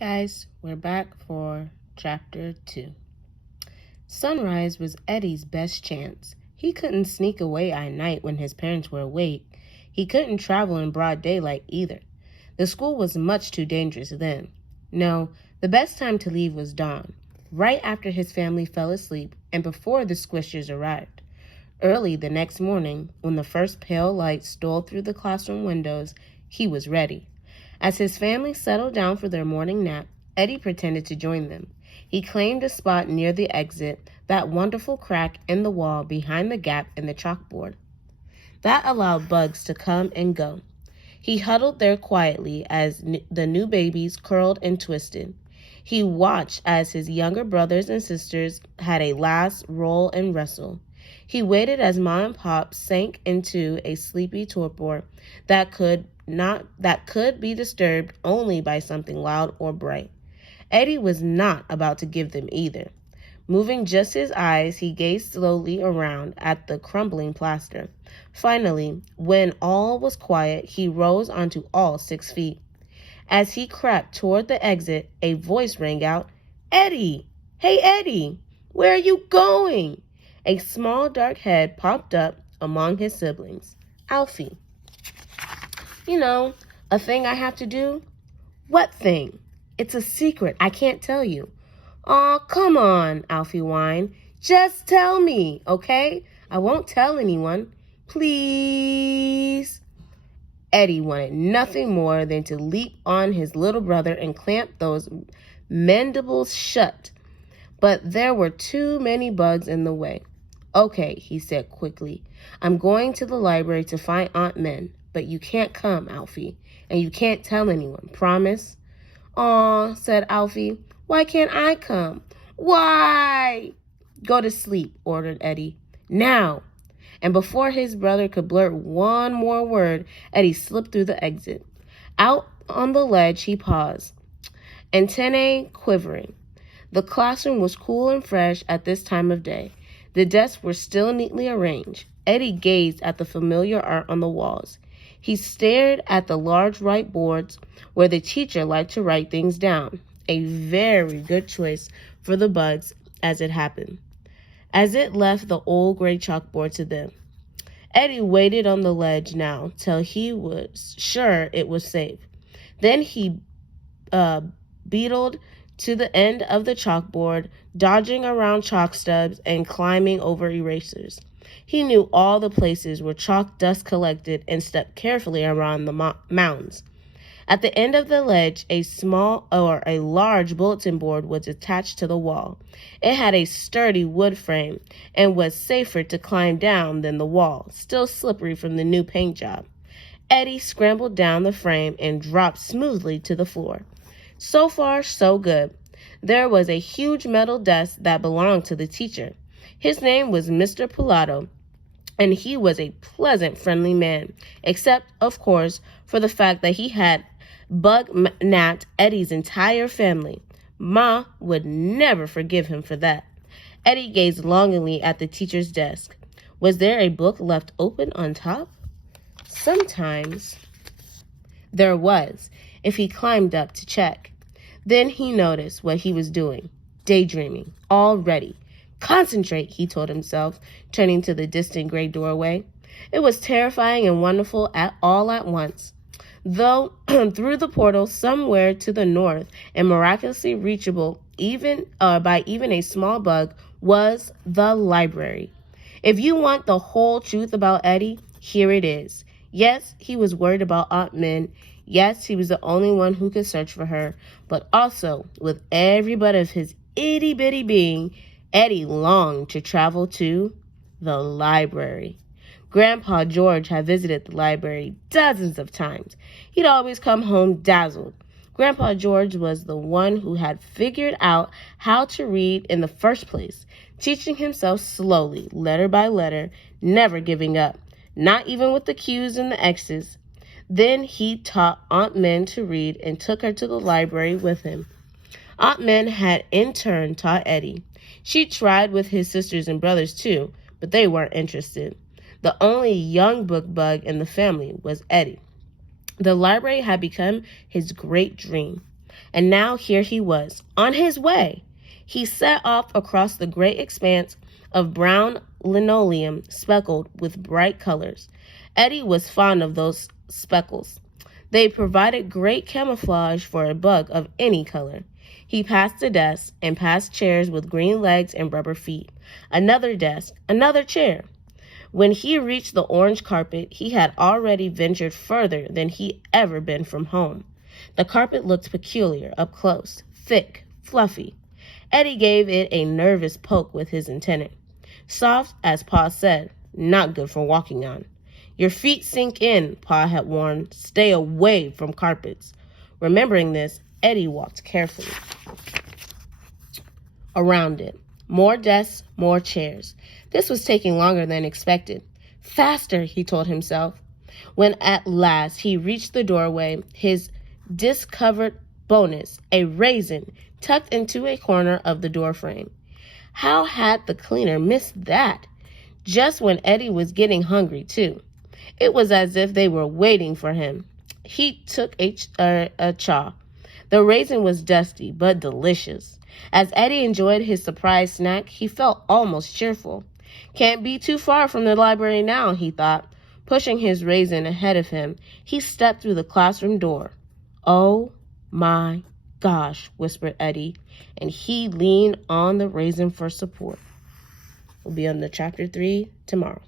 Guys, we're back for chapter 2. Sunrise was Eddie's best chance. He couldn't sneak away at night when his parents were awake. He couldn't travel in broad daylight either. The school was much too dangerous then. No, the best time to leave was dawn, right after his family fell asleep and before the squishers arrived. Early the next morning, when the first pale light stole through the classroom windows, he was ready. As his family settled down for their morning nap, Eddie pretended to join them. He claimed a spot near the exit, that wonderful crack in the wall behind the gap in the chalkboard. That allowed bugs to come and go. He huddled there quietly as the new babies curled and twisted. He watched as his younger brothers and sisters had a last roll and wrestle. He waited as Mom and Pop sank into a sleepy torpor that could be disturbed only by something loud or bright. Eddie was not about to give them either. Moving just his eyes, he gazed slowly around at the crumbling plaster. Finally, when all was quiet, he rose onto all 6 feet. As he crept toward the exit, a voice rang out, "Eddie! Hey, Eddie! Where are you going?" A small dark head popped up among his siblings. "Alfie." "You know, a thing I have to do?" "What thing?" "It's a secret. I can't tell you." "Aw, come on," Alfie whined. "Just tell me, okay? I won't tell anyone. Please." Eddie wanted nothing more than to leap on his little brother and clamp those mandibles shut. But there were too many bugs in the way. "Okay," he said quickly. "I'm going to the library to find Aunt Min, but you can't come, Alfie, and you can't tell anyone, promise?" "Aw," said Alfie. "Why can't I come?" "Why?" "Go to sleep," ordered Eddie. "Now!" And before his brother could blurt one more word, Eddie slipped through the exit. Out on the ledge, he paused, antennae quivering. The classroom was cool and fresh at this time of day. The desks were still neatly arranged. Eddie gazed at the familiar art on the walls. He stared at the large whiteboards where the teacher liked to write things down. A very good choice for the bugs, as it happened, as it left the old gray chalkboard to them. Eddie waited on the ledge now till he was sure it was safe. Then he beetled to the end of the chalkboard, dodging around chalk stubs and climbing over erasers. He knew all the places where chalk dust collected and stepped carefully around the mounds. At the end of the ledge, a large bulletin board was attached to the wall. It had a sturdy wood frame and was safer to climb down than the wall, still slippery from the new paint job. Eddie scrambled down the frame and dropped smoothly to the floor. So far, so good. There was a huge metal desk that belonged to the teacher. His name was Mr. Pilato, and he was a pleasant, friendly man, except, of course, for the fact that he had bug-napped Eddie's entire family. Ma would never forgive him for that. Eddie gazed longingly at the teacher's desk. Was there a book left open on top? Sometimes there was, if he climbed up to check. Then he noticed what he was doing. Daydreaming. Already. "Concentrate," he told himself, turning to the distant gray doorway. It was terrifying and wonderful all at once. Though through the portal somewhere to the north and miraculously reachable by even a small bug was the library. If you want the whole truth about Eddie, here it is. Yes, he was worried about Aunt Min. Yes, he was the only one who could search for her. But also, with every bit of his itty-bitty being, Eddie longed to travel to the library. Grandpa George had visited the library dozens of times. He'd always come home dazzled. Grandpa George was the one who had figured out how to read in the first place, teaching himself slowly, letter by letter, never giving up, not even with the Q's and the X's. Then he taught Aunt Min to read and took her to the library with him. Aunt Min had in turn taught Eddie. She tried with his sisters and brothers too, but they weren't interested. The only young book bug in the family was Eddie. The library had become his great dream. And now here he was, on his way. He set off across the great expanse of brown linoleum speckled with bright colors. Eddie was fond of those speckles. They provided great camouflage for a bug of any color. He passed a desk and past chairs with green legs and rubber feet. Another desk, another chair. When he reached the orange carpet, he had already ventured further than he ever been from home. The carpet looked peculiar up close, thick, fluffy. Eddie gave it a nervous poke with his antennae. Soft, as Pa said, not good for walking on. Your feet sink in, Pa had warned. Stay away from carpets. Remembering this, Eddie walked carefully around it. More desks, more chairs. This was taking longer than expected. Faster, he told himself. When at last he reached the doorway, his discovered bonus, a raisin, tucked into a corner of the doorframe. How had the cleaner missed that? Just when Eddie was getting hungry, too. It was as if they were waiting for him. He took a chaw. The raisin was dusty, but delicious. As Eddie enjoyed his surprise snack, he felt almost cheerful. Can't be too far from the library now, he thought. Pushing his raisin ahead of him, he stepped through the classroom door. Oh, my gosh, whispered Eddie, and he leaned on the raisin for support. We'll be on the chapter 3 tomorrow.